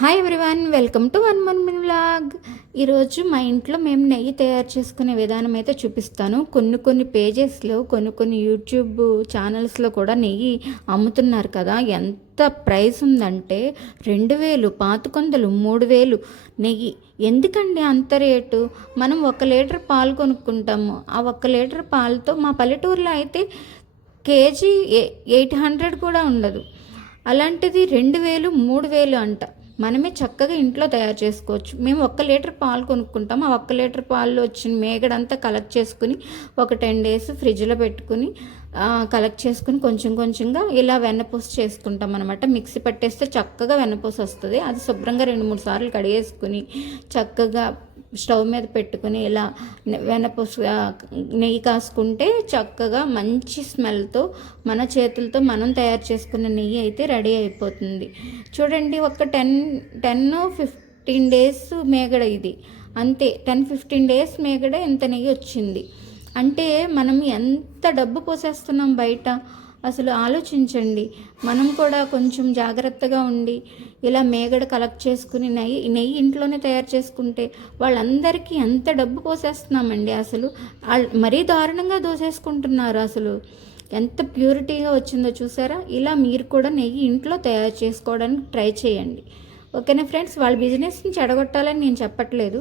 Hi everyone, welcome to one Mann min vlog. ఈరోజు మా ఇంట్లో మేము నెయ్యి తయారు చేసుకునే విధానం అయితే చూపిస్తాను. కొన్ని పేజెస్లో కొన్ని యూట్యూబ్ ఛానల్స్లో కూడా నెయ్యి అమ్ముతున్నారు కదా. ఎంత ప్రైస్ ఉందంటే 2000, 500, 3000 నెయ్యి. ఎందుకండి అంత రేటు? మనం 1 లీటర్ పాలు కొనుక్కుంటాము. ఆ 1 లీటర్ పాలతో మా పల్లెటూరులో అయితే కేజీ 800 కూడా ఉండదు. అలాంటిది 2000, 3000 అంట. మనమే చక్కగా ఇంట్లో తయారు చేసుకోవచ్చు. మేము 1 లీటర్ పాలు కొనుక్కుంటాం. ఆ 1 లీటర్ పాలు వచ్చిన మేగడంతా కలెక్ట్ చేసుకుని ఒక 10 డేస్ ఫ్రిడ్జ్లో పెట్టుకుని కలెక్ట్ చేసుకుని కొంచెంగా ఇలా వెన్నపూస చేసుకుంటాం అనమాట. మిక్సీ పట్టేస్తే చక్కగా వెన్నపూస వస్తుంది. అది శుభ్రంగా 2-3 సార్లు కడిగేసుకుని చక్కగా స్టవ్ మీద పెట్టుకుని ఇలా వెన్నపూస నెయ్యి కాసుకుంటే చక్కగా మంచి స్మెల్తో మన చేతులతో మనం తయారు చేసుకున్న నెయ్యి అయితే రెడీ అయిపోతుంది. చూడండి, ఒక 10-15 డేస్ మేగడ ఇది. అంతే, 10-15 డేస్ మేగడ ఇంత నెయ్యి వచ్చింది అంటే మనం ఎంత డబ్బు పోసేస్తున్నాం బయట. అసలు ఆలోచించండి. మనం కూడా కొంచెం జాగ్రత్తగా ఉండి ఇలా మేగడ కలెక్ట్ చేసుకుని నెయ్యి ఇంట్లోనే తయారు చేసుకుంటే వాళ్ళందరికీ ఎంత డబ్బు పోసేస్తున్నామండి. అసలు మరీ దారుణంగా దోసేసుకుంటున్నారు. అసలు ఎంత ప్యూరిటీగా వచ్చిందో చూసారా. ఇలా మీరు కూడా నెయ్యి ఇంట్లో తయారు చేసుకోవడానికి ట్రై చేయండి. ఓకేనా ఫ్రెండ్స్? వాళ్ళ బిజినెస్ని చెడగొట్టాలని నేను చెప్పట్లేదు.